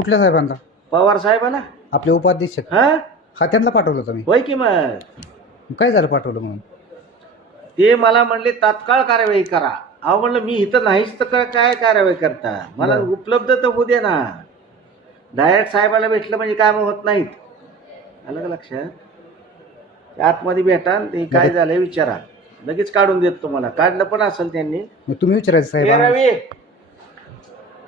कुठल्या साहेबांना? पवार साहेबांना. आपले उपाध्यक्ष. हा हा त्यांना पाठवलं तुम्ही? होय की मग काय झालं पाठवलं म्हणून? ते मला म्हणले तात्काळ कार्यवाही करा. अहो म्हणलं मी इथं नाहीच तर काय कार्यवाही करता, मला बरं. उपलब्ध तर होऊ दे ना. डायरेक्ट साहेबाला भेटलं म्हणजे काम होत नाहीत. आलं का लक्षात? ते आतमध्ये भेटा, ते काय झालंय विचारा, लगेच काढून देत तुम्हाला. काढलं पण असेल त्यांनी. मग तुम्ही विचारायचं हे साहेब. रवी,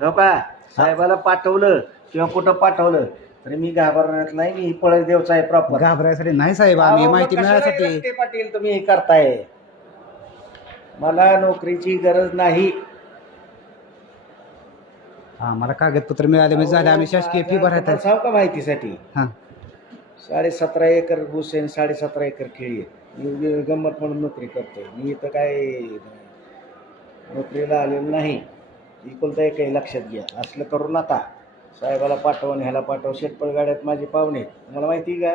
हो का साहेबाला पाठवलं किंवा कुठं पाठवलं तरी मी घाबरण्यात नाही. मी पळस देवचा आहे प्रॉपर. घाबरायसाठी नाही साहेब, आम्ही माहिती मिळाल्यासाठी. ते पाटील तुम्ही हे करताय, मला नोकरीची गरज नाही. हा, मला कागदपत्र मिळाले म्हणजे झाले. आम्ही शासकीय फी भरायला. सांग का माहितीसाठी, हा 17.5 एकर ऊस आहे, 17.5 एकर केळी आहे. मी गंमत म्हणून नोकरी करतोय. मी इथं काय नोकरीला आलेलो नाही. एकुलता एक आहे, लक्षात घ्या. असलं करू नका. साहेबाला पाठवून ह्याला पाठव. शेटपळ गाड्यात माझे पाहुणे, मला माहिती का?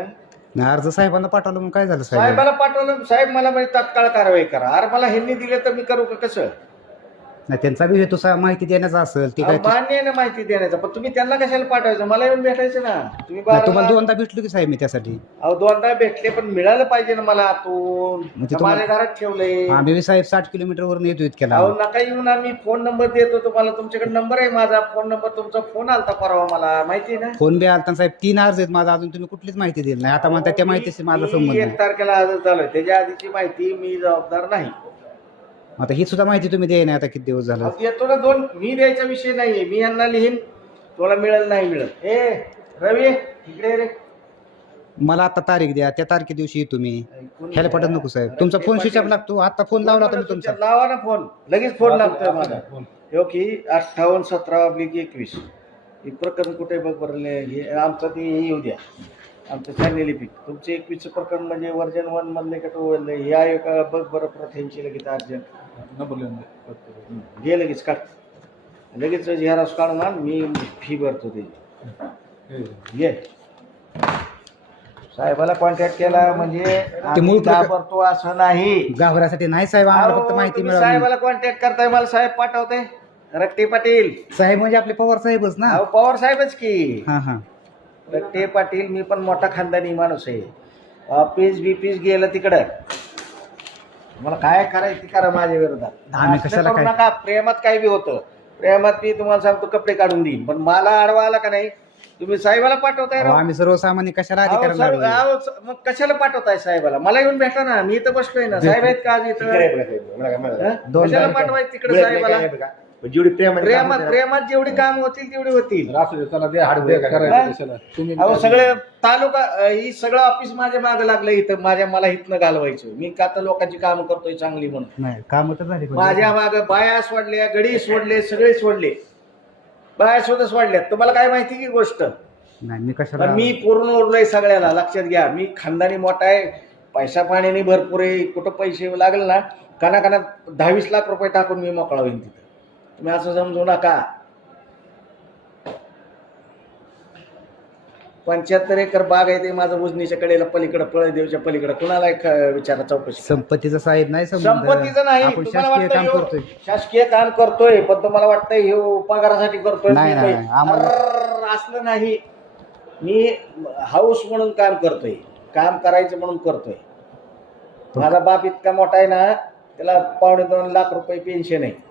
नाही, अर्ज साहेबांना पाठवलं मग काय झालं साहेब? साहेबाला पाठवलं, साहेब मला म्हणजे तात्काळ कारवाई करा. अरे मला ह्यांनी दिले तर मी करू का कसं? नाही, त्यांचा बी हेतू माहिती देण्याचा असेल ते काय. मान्य आहे ना माहिती देण्याचं, पण तुम्ही त्यांना कशाला पाठवायचं? मला येऊन भेटायचं ना. तुम्ही तुम्हाला दोनदा भेटलो की साहेब मी त्यासाठी. अहो दोनदा भेटले, पण मिळालं पाहिजे ना मला आतून. म्हणजे माझ्या घरात ठेवलंय. आम्ही बी साहेब 60 किलोमीटर वरून येतो इतक्याला. अहो नका येऊन, आम्ही फोन नंबर देतो तुम्हाला. तुमच्याकडे नंबर आहे माझा, फोन नंबर. तुमचा फोन आलता परवा, मला माहिती आहे ना. फोन बी आलता साहेब. 3 अर्ज आहेत माझा, अजून तुम्ही कुठलीच माहिती दिली नाही. आता म्हणता त्या माहितीशी माझा संबंध नाही. 1 तारखेला आजच झालोय, त्याच्या आधीची माहिती मी जबाबदार नाही. आता ही सुद्धा माहिती तुम्ही द्याय नाही आता किती दिवस झालं. येतो ना 2. मी द्यायचा विषय नाहीये, मी यांना लिहीन. तुला मिळेल नाही मिळेल. ए रवी इकडे रे. मला आता तारीख द्या, त्या तारखे दिवशी तुम्ही ह्याला पटत नको साहेब. तुमचा फोन स्विच ऑफ लागतो. आता फोन लावला तुम्ही तुमचा. लावा ना फोन, लगेच फोन लागतोय माझा. हो की 5817/21 हे प्रकरण कुठे बघ बरं. हे आमचं ते येऊ द्या, आमचं चॅनेल पीक. तुमचं 21 प्रकरण म्हणजे वर्जन 1 मधले का 2 मधले हे आहे का बघ बरं. प्रथेंची लगेच अर्जंट घे, लगेच काढ. लगेच झेरॉक्स काढून आण, मी फी भरतो ते. ये साहेबाला कॉन्टॅक्ट केला म्हणजे मूळ घाबरतो असं नाही. गाभऱ्यासाठी नाही साहेब, आम्हाला फक्त माहिती तुम्ही मिळाली. साहेबाला कॉन्टॅक्ट करताय, मला साहेब पाठवते. रट्टे पाटील साहेब म्हणजे आपले पवार साहेबच ना. अहो पवार साहेबच की. हा हा. रट्टे पाटील, मी पण मोठा खानदानी माणूस आहे. ऑफिस बिफिस गेलं तिकडं, मला काय करायचं ते करा माझ्या विरोधात. आम्ही असलं कशाला करू काय? नका. प्रेमात काय बी होतं. प्रेमात मी तुम्हाला सांगतो कपडे काढून देईन, पण मला आडवा आला का नाही, तुम्ही साहेबाला पाठवताय राव. आम्ही सर्वसामान्य कशाला अहो, अधिकार सर, लागलो? अहो, मग कशाला पाठवताय साहेबाला? मला येऊन भेटा ना, मी इथं बसलोय ना. साहेब आहेत का आज इथं? कशाला पाठवायचं तिकडे साहेबाला? जेवढी प्रेमात जेवढी काम होतील तेवढी होतील. तुम्ही अहो सगळे तालुका, ही सगळं ऑफिस माझ्या मागे लागलं इथं. मला इथनं घालवायचं. मी का तर लोकांची काम करतोय चांगली म्हणून. नाही, काम तर झाली. माझ्या मागे बाया सोडल्या, गडी सोडले, सगळे सोडले. बाया सुद्धा सोडल्यात. तुम्हाला काय माहिती की गोष्ट? नाही, मी कशाला. पण मी पूर्ण उरलोय सगळ्याला, लक्षात घ्या. मी खानदानी मोठा आहे, पैसा पाण्याने भरपूर आहे. कुठं पैसे लागले ना, काना 10-20 लाख रुपये टाकून मी मोकळा होईन तिथं. तुम्ही असं समजू नका. 75 एकर बाग आहे ते माझं, उजनीच्या कडेला पलीकडे, पळदेवच्या पलीकडे. कुणाला विचारा चौकशी. संपत्तीचा साहेब नाही, संपत्तीचं नाही. आपण तुम्हाला शासकीय काम वाटतं करतोय. शासकीय काम करतोय, पण तुम्हाला वाटतं हे पगारासाठी करतोय. नाही, नाही, आम्हाला असलं नाही. मी हाऊस म्हणून काम करतोय, काम करायचं म्हणून करतोय. माझा बाप इतका मोठा आहे ना, त्याला 2.25 लाख रुपये पेन्शन आहे.